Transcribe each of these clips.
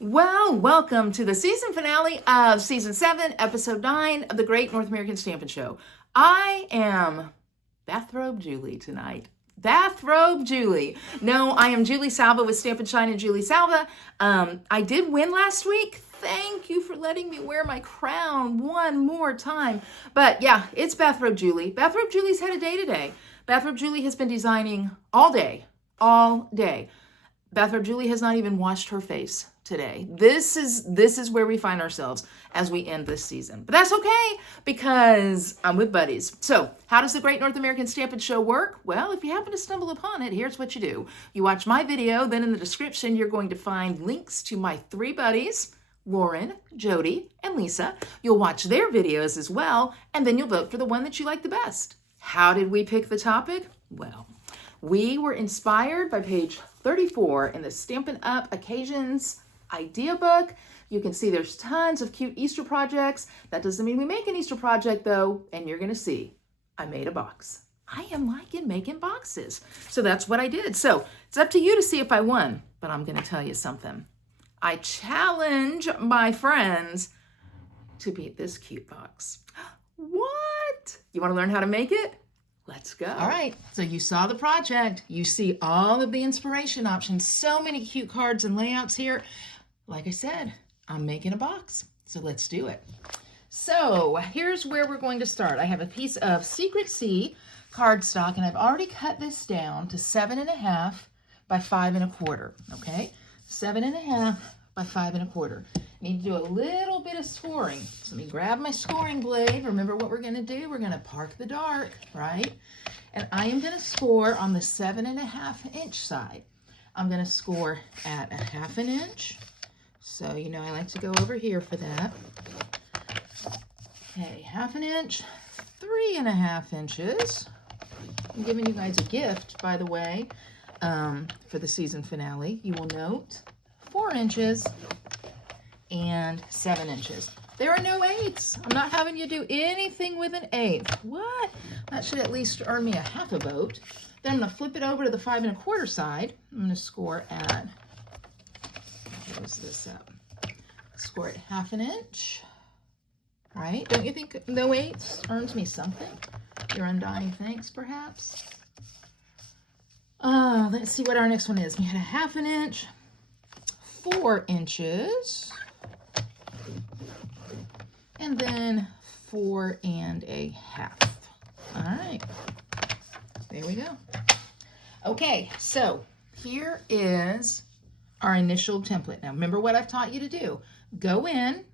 Well, welcome to the season finale of season 7, episode 9 of the Great North American Stampin' Show. I am Bathrobe Julie tonight. Bathrobe Julie. No, I am Julie Salva with Stampin' Shine and Julie Salva. I did win last week. Thank you for letting me wear my crown one more time. But yeah, it's Bathrobe Julie. Bathrobe Julie's had a day today. Bathrobe Julie has been designing all day. All day. Bathrobe Julie has not even washed her face today. This is where we find ourselves as we end this season. But that's okay because I'm with buddies. So how does the Great North American Stampin' Show work? Well, if you happen to stumble upon it, here's what you do. You watch my video, then in the description, you're going to find links to my 3 buddies, Lauren, Jody, and Lisa. You'll watch their videos as well, and then you'll vote for the one that you like the best. How did we pick the topic? Well, we were inspired by page 34 in the Stampin' Up Occasions idea book. You can see there's tons of cute Easter projects. That doesn't mean we make an Easter project though, and you're gonna see I made a box. I am liking making boxes. So that's what I did. So it's up to you to see if I won, but I'm gonna tell you something. I challenge my friends to beat this cute box. What? You wanna learn how to make it? Let's go. All right, so you saw the project. You see all of the inspiration options. So many cute cards and layouts here. Like I said, I'm making a box, so let's do it. So here's where we're going to start. I have a piece of Secret Sea cardstock, and I've already cut this down to 7.5 by 5 1/4, okay? 7.5 by 5 1/4. Need to do a little bit of scoring. So let me grab my scoring blade. Remember what we're gonna do? We're gonna park the dark, right? And I am gonna score on the 7.5 inch side. I'm gonna score at 1/2 inch. So, you know, I like to go over here for that. Okay, 1/2 inch, 3.5 inches. I'm giving you guys a gift, by the way, for the season finale. You will note 4 inches and 7 inches. There are no 8s. I'm not having you do anything with an 8. What? That should at least earn me a 1/2 vote. Then I'm gonna flip it over to the 5 1/4 side. I'm gonna score at, close this up. Score at 1/2 inch. Right? Don't you think no 8s earns me something? Your undying thanks, perhaps? Let's see what our next one is. We had a 1/2 inch, 4 inches, and then 4 1/2. All right, there we go. Okay, so here is our initial template. Now, remember what I've taught you to do. Go in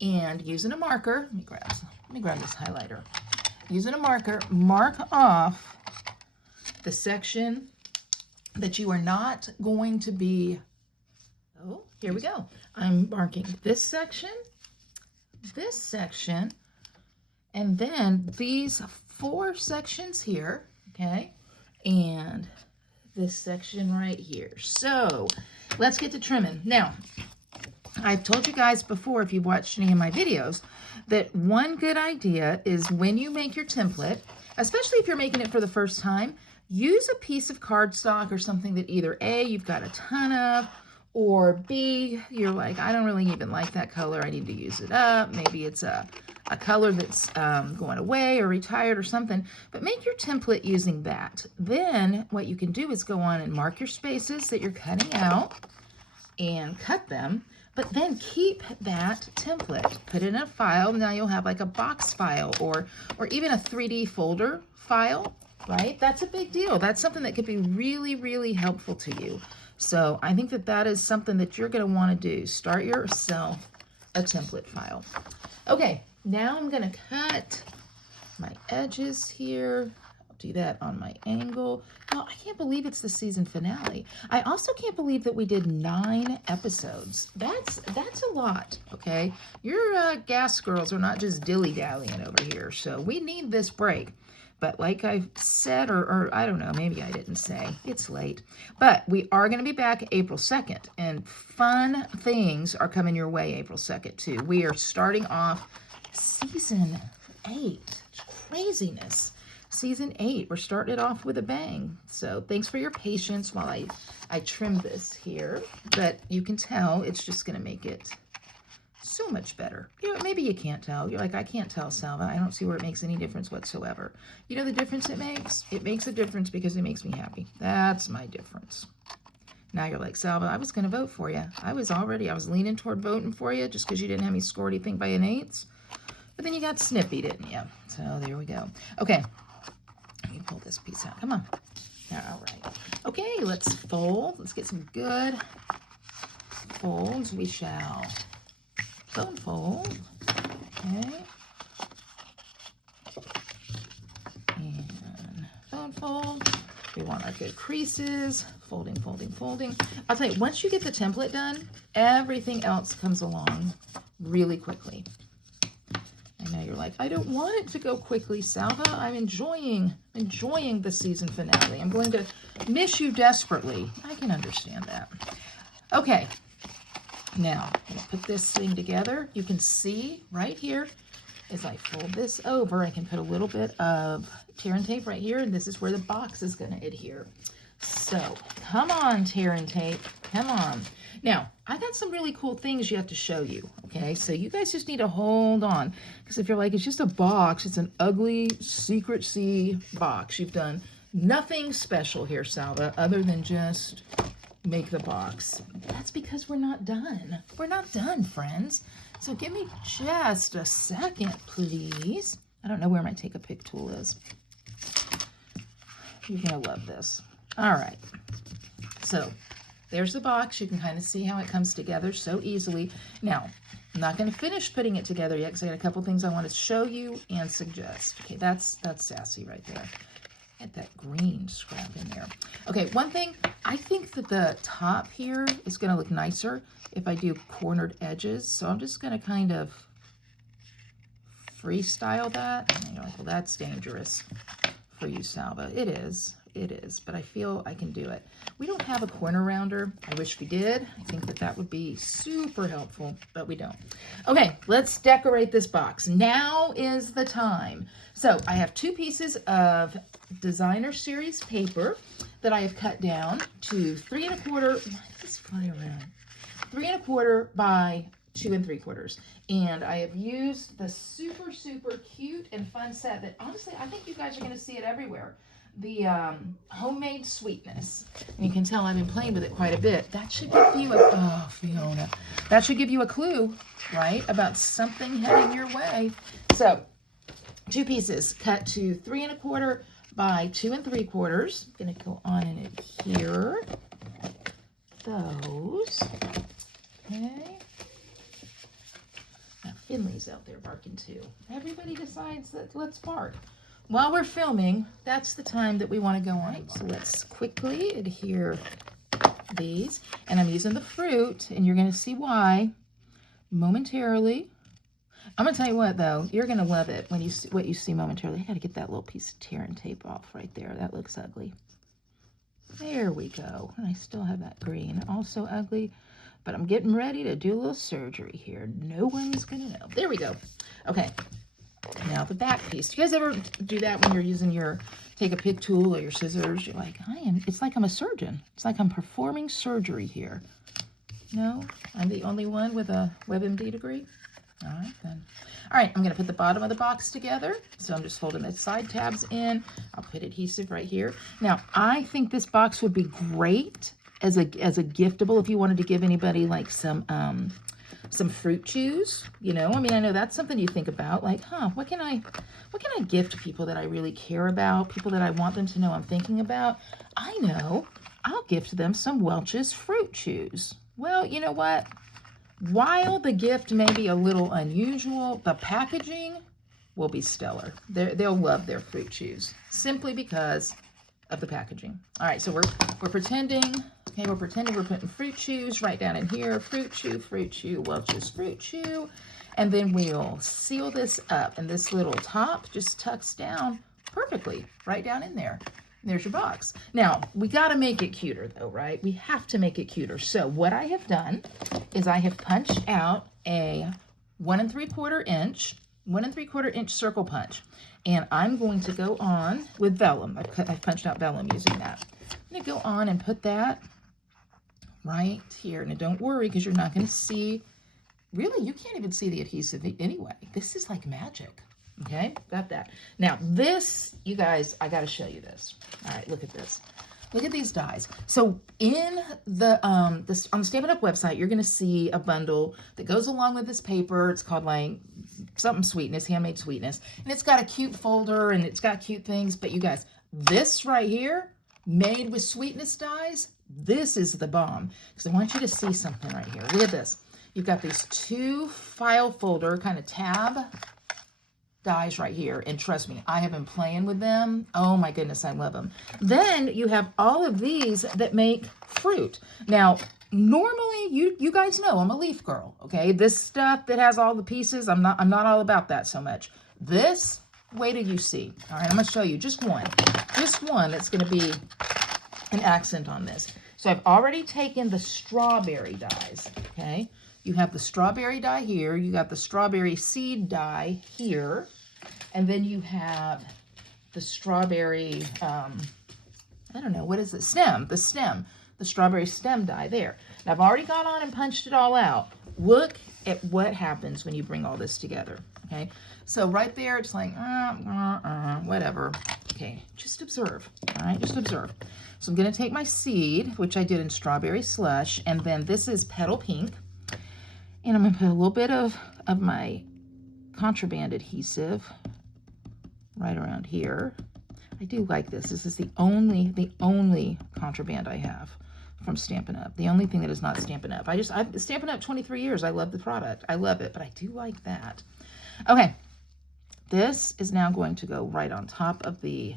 and using a marker, let me grab this highlighter. Using a marker, mark off the section that you are not going to be, oh, here we go. I'm marking this section, and then these 4 sections here, okay? And this section right here. So let's get to trimming. Now, I've told you guys before, if you've watched any of my videos, that one good idea is when you make your template, especially if you're making it for the first time, use a piece of cardstock or something that either A, you've got a ton of, or B, you're like, I don't really even like that color, I need to use it up. Maybe it's a color that's going away or retired or something, but make your template using that. Then what you can do is go on and mark your spaces that you're cutting out and cut them, but then keep that template, put it in a file. Now you'll have like a box file or even a 3D folder file, right? That's a big deal. That's something that could be really, really helpful to you. So I think that that is something that you're going to want to do. Start yourself a template file. Okay, now I'm going to cut my edges here. I'll do that on my angle. Well, I can't believe it's the season finale. I also can't believe that we did 9 episodes. That's a lot, okay? Your gas girls are not just dilly-dallying over here, so we need this break. But like I said, or I don't know, maybe I didn't say, it's late. But we are going to be back April 2nd, and fun things are coming your way April 2nd, too. We are starting off season 8. Craziness. season 8. We're starting it off with a bang. So thanks for your patience while I trim this here. But you can tell it's just going to make it so much better. You know, maybe you can't tell. You're like, I can't tell, Salva. I don't see where it makes any difference whatsoever. You know the difference it makes? It makes a difference because it makes me happy. That's my difference. Now you're like, Salva, I was going to vote for you. I was leaning toward voting for you just because you didn't have me score anything by an 8. But then you got snippy, didn't you? So there we go. Okay. Let me pull this piece out. Come on. All right. Okay, let's fold. Let's get some good folds. We shall fold. Okay. And fold. We want our good creases. Folding, folding, folding. I'll tell you, once you get the template done, everything else comes along really quickly. I know you're like, I don't want it to go quickly, Salva. I'm enjoying the season finale. I'm going to miss you desperately. I can understand that. Okay. Now, I'm going to put this thing together. You can see right here, as I fold this over, I can put a little bit of tear and tape right here, and this is where the box is going to adhere. So, come on, tear and tape. Come on. Now, I got some really cool things you have to show you, okay? So you guys just need to hold on, because if you're like, it's just a box, it's an ugly secrecy box. You've done nothing special here, Salva, other than just make the box. That's because we're not done. We're not done, friends. So give me just a second, please. I don't know where my take a pick tool is. You're gonna love this. All right. So there's the box. You can kind of see how it comes together so easily. Now, I'm not going to finish putting it together yet because I got a couple things I want to show you and suggest. Okay, that's sassy right there. Get that green scrap in there. Okay, one thing, I think that the top here is going to look nicer if I do cornered edges. So I'm just going to kind of freestyle that. And you're like, well, that's dangerous for you, Salva. It is, but I feel I can do it. We don't have a corner rounder. I wish we did. I think that that would be super helpful, but we don't. Okay, let's decorate this box. Now is the time. So I have 2 pieces of designer series paper that I have cut down to 3 1/4. Just fly around. 3 1/4 by 2 3/4. And I have used the super cute and fun set that honestly I think you guys are going to see it everywhere. The homemade sweetness. And you can tell I've been playing with it quite a bit. That should give you a, oh, Fiona. That should give you a clue, right, about something heading your way. So, 2 pieces cut to 3 1/4 by 2 3/4. I'm going to go on in it here. Those. Okay. Now, Finley's out there barking too. Everybody decides that let's bark. While we're filming, that's the time that we want to go on. So let's quickly adhere these. And I'm using the fruit, and you're going to see why momentarily. I'm going to tell you what, though. You're going to love it when you see what you see momentarily. I got to get that little piece of tear and tape off right there. That looks ugly. There we go. And I still have that green. Also ugly. But I'm getting ready to do a little surgery here. No one's going to know. There we go. Okay. Now the back piece. Do you guys ever do that when you're using your take a pick tool or your scissors? You're like, it's like I'm a surgeon. It's like I'm performing surgery here. No, I'm the only one with a WebMD degree. All right then. All right, I'm going to put the bottom of the box together. So I'm just folding the side tabs in. I'll put adhesive right here. Now I think this box would be great as a giftable if you wanted to give anybody like some fruit chews, you know. I mean, I know that's something you think about, like, what can I gift people that I really care about, people that I want them to know I'm thinking about? I know, I'll gift them some Welch's fruit chews. Well, you know what? While the gift may be a little unusual, the packaging will be stellar. They'll love their fruit chews simply because of the packaging. All right, so we're pretending. Okay, we're pretending we're putting fruit chews right down in here. Fruit chew, Welch's fruit chew. And then we'll seal this up. And this little top just tucks down perfectly right down in there. And there's your box. Now, we got to make it cuter though, right? We have to make it cuter. So what I have done is I have punched out a 1 3/4 inch 1 3/4 inch circle punch. And I'm going to go on with vellum. I've punched out vellum using that. I'm going to go on and put that right here. Now don't worry, because you're not going to see, really, you can't even see the adhesive anyway. This is like magic. Okay, got that. Now this, you guys, I got to show you this. All right, look at this. Look at these dies. So in the on the Stampin' Up website, you're going to see a bundle that goes along with this paper. It's called like something sweetness, handmade sweetness, and it's got a cute folder and it's got cute things. But you guys, this right here, made with sweetness dies, this is the bomb. Because I want you to see something right here. Look at this. You've got these 2 file folder kind of tab dies right here, and trust me, I have been playing with them. Oh my goodness, I love them. Then you have all of these that make fruit. Now normally, you guys know I'm a leaf girl, okay? This stuff that has all the pieces, I'm not all about that so much. This, wait till you see. All right, I'm gonna show you just one that's gonna be an accent on this. So I've already taken the strawberry dies, okay? You have the strawberry die here, you got the strawberry seed die here, and then you have the strawberry, I don't know, what is it? The strawberry stem die there. Now I've already gone on and punched it all out. Look at what happens when you bring all this together, okay? So right there, it's like, whatever. Okay, just observe, all right? Just observe. So I'm gonna take my seed, which I did in strawberry slush, and then this is petal pink. And I'm going to put a little bit of my contraband adhesive right around here. I do like this. This is the only contraband I have from Stampin' Up. The only thing that is not Stampin' Up. I've Stampin' Up 23 years. I love the product. I love it, but I do like that. Okay. This is now going to go right on top of the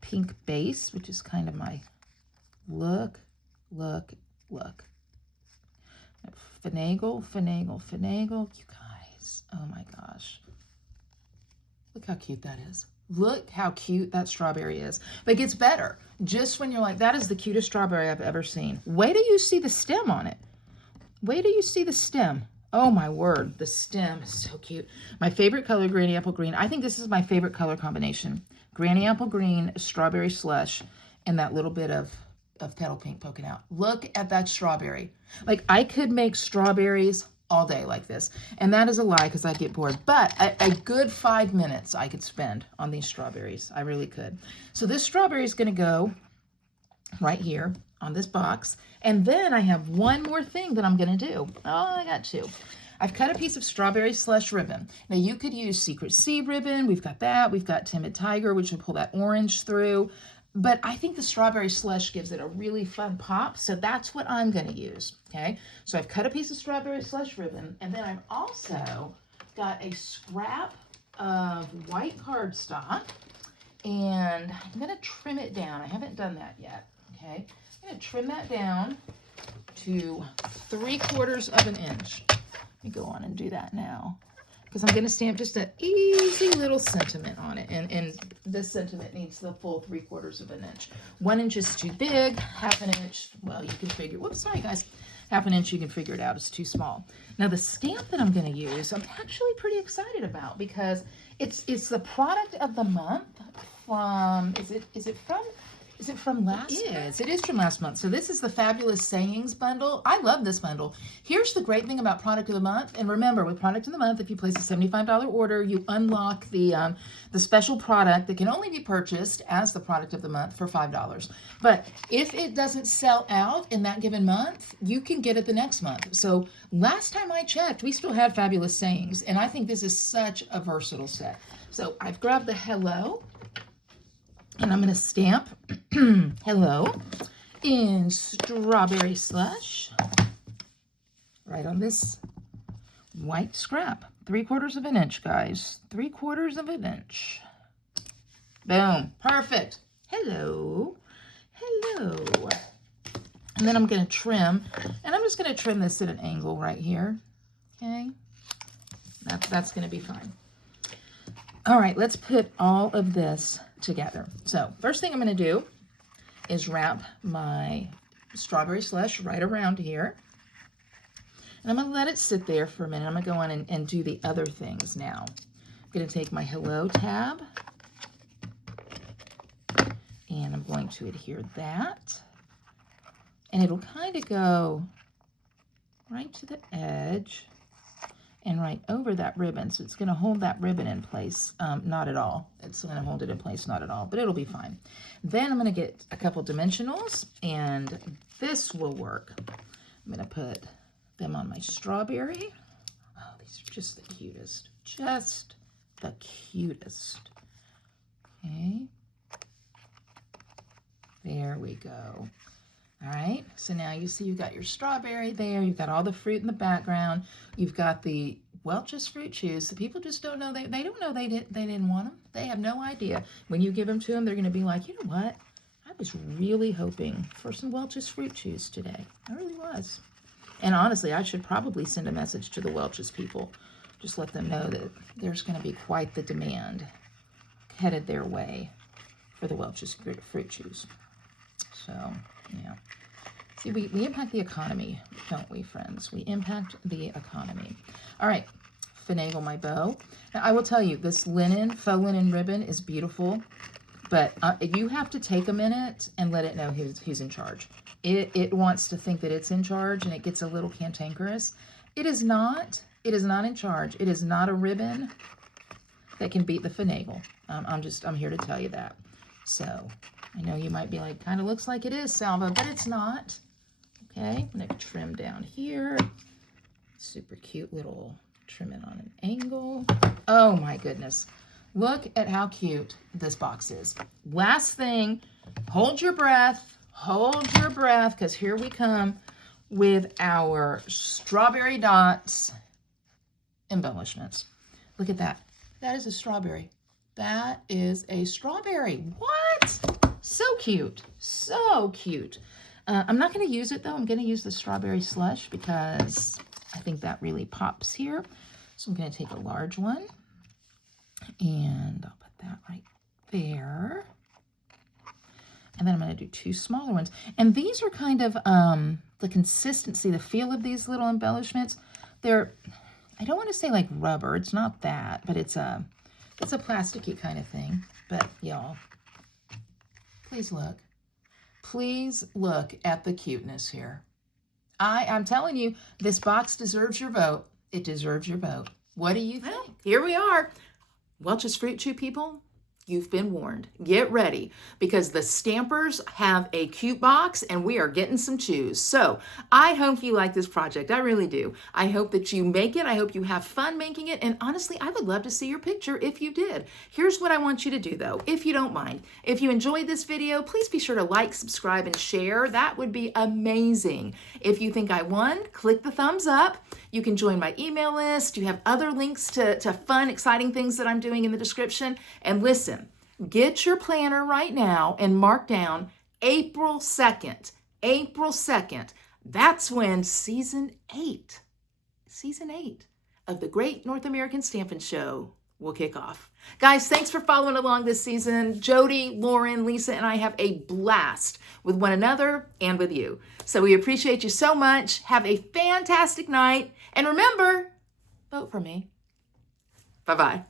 pink base, which is kind of my look. Finagle, you guys. Oh my gosh. Look how cute that is. Look how cute that strawberry is. But it gets better. Just when you're like, that is the cutest strawberry I've ever seen. Wait till you see the stem on it. Wait till you see the stem. Oh my word, the stem is so cute. My favorite color, Granny Apple Green. I think this is my favorite color combination. Granny Apple Green, strawberry slush, and that little bit of petal pink poking out. Look at that strawberry. Like, I could make strawberries all day like this. And that is a lie, because I get bored. But a good 5 minutes I could spend on these strawberries. I really could. So this strawberry is going to go right here on this box. And then I have one more thing that I'm going to do. Oh, I got 2. I've cut a piece of strawberry slush ribbon. Now, you could use Secret Seed ribbon. We've got that. We've got Timid Tiger, which will pull that orange through. But I think the strawberry slush gives it a really fun pop, so that's what I'm going to use, okay? So I've cut a piece of strawberry slush ribbon, and then I've also got a scrap of white cardstock, and I'm going to trim it down. I haven't done that yet, okay? I'm going to trim that down to 3/4 of an inch. Let me go on and do that now, because I'm going to stamp just an easy little sentiment on it. And this sentiment needs the full 3/4 of an inch. 1 inch is too big, 1/2 inch, well, you can figure, whoops, sorry guys. 1/2 inch, you can figure it out, it's too small. Now the stamp that I'm going to use, I'm actually pretty excited about, because it's the product of the month from, is it from last month? It is from last month. So this is the Fabulous Sayings bundle. I love this bundle. Here's the great thing about product of the month. And remember, with product of the month, if you place a $75 order, you unlock the special product that can only be purchased as the product of the month for $5. But if it doesn't sell out in that given month, you can get it the next month. So last time I checked, we still had Fabulous Sayings. And I think this is such a versatile set. So I've grabbed the hello. And I'm going to stamp hello in strawberry slush right on this white scrap. 3/4 of an inch, guys. 3/4 of an inch. Boom. Perfect. Hello. Hello. And then I'm going to trim. And I'm just going to trim this at an angle right here. Okay. That's going to be fine. All right, let's put all of this together. So first thing I'm going to do is wrap my strawberry slush right around here. And I'm going to let it sit there for a minute. I'm going to go on and do the other things now. going to take my Hello tab, and I'm going to adhere that. And it'll kind of go right to the edge and right over that ribbon. So it's going to hold that ribbon in place. Not at all. It's going to hold it in place, not at all, but it'll be fine. Then I'm going to get a couple dimensionals, and this will work. I'm going to put them on my strawberry. Oh, these are just the cutest. Just the cutest. Okay. There we go. All right, so now you see you've got your strawberry there, you've got all the fruit in the background, you've got the Welch's fruit chews. The people just don't know, they don't know they didn't want them. They have no idea. When you give them to them, they're going to be like, you know what? I was really hoping for some Welch's fruit chews today. I really was. And honestly, I should probably send a message to the Welch's people. Just let them know that there's going to be quite the demand headed their way for the Welch's fruit chews. So, yeah. See, we impact the economy, don't we, friends? We impact the economy. All right, finagle my bow. Now, I will tell you, this linen, faux linen ribbon is beautiful, but you have to take a minute and let it know who's in charge. It wants to think that it's in charge, and it gets a little cantankerous. It is not. It is not in charge. It is not a ribbon that can beat the finagle. I'm here to tell you that. So, I know you might be like, kind of looks like it is, Salva, but it's not. Okay, I'm going to trim down here. Super cute little trim it on an angle. Oh my goodness. Look at how cute this box is. Last thing, hold your breath, because here we come with our strawberry dots embellishments. Look at that. That is a strawberry. That is a strawberry. What? So cute. So cute. I'm not going to use it, though. I'm going to use the strawberry slush because I think that really pops here. So I'm going to take a large one, and I'll put that right there. And then I'm going to do two smaller ones. And these are kind of the consistency, the feel of these little embellishments. They're, I don't want to say like rubber. It's not that, but it's a plasticky kind of thing. But y'all, please look. Please look at the cuteness here. I'm telling you, this box deserves your vote. It deserves your vote. What do you think? Well, here we are. Welch's Fruit Chew people, you've been warned. Get ready, because the stampers have a cute box and we are getting some chews. So I hope you like this project. I really do. I hope that you make it. I hope you have fun making it. And honestly, I would love to see your picture if you did. Here's what I want you to do though, if you don't mind. If you enjoyed this video, please be sure to like, subscribe, and share. That would be amazing. If you think I won, click the thumbs up. You can join my email list. You have other links to fun, exciting things that I'm doing in the description. And listen, get your planner right now and mark down April 2nd. April 2nd. That's when season 8 of the Great North American Stampin' Show will kick off. Guys, thanks for following along this season. Jody, Lauren, Lisa, and I have a blast with one another and with you. So we appreciate you so much. Have a fantastic night. And remember, vote for me. Bye-bye.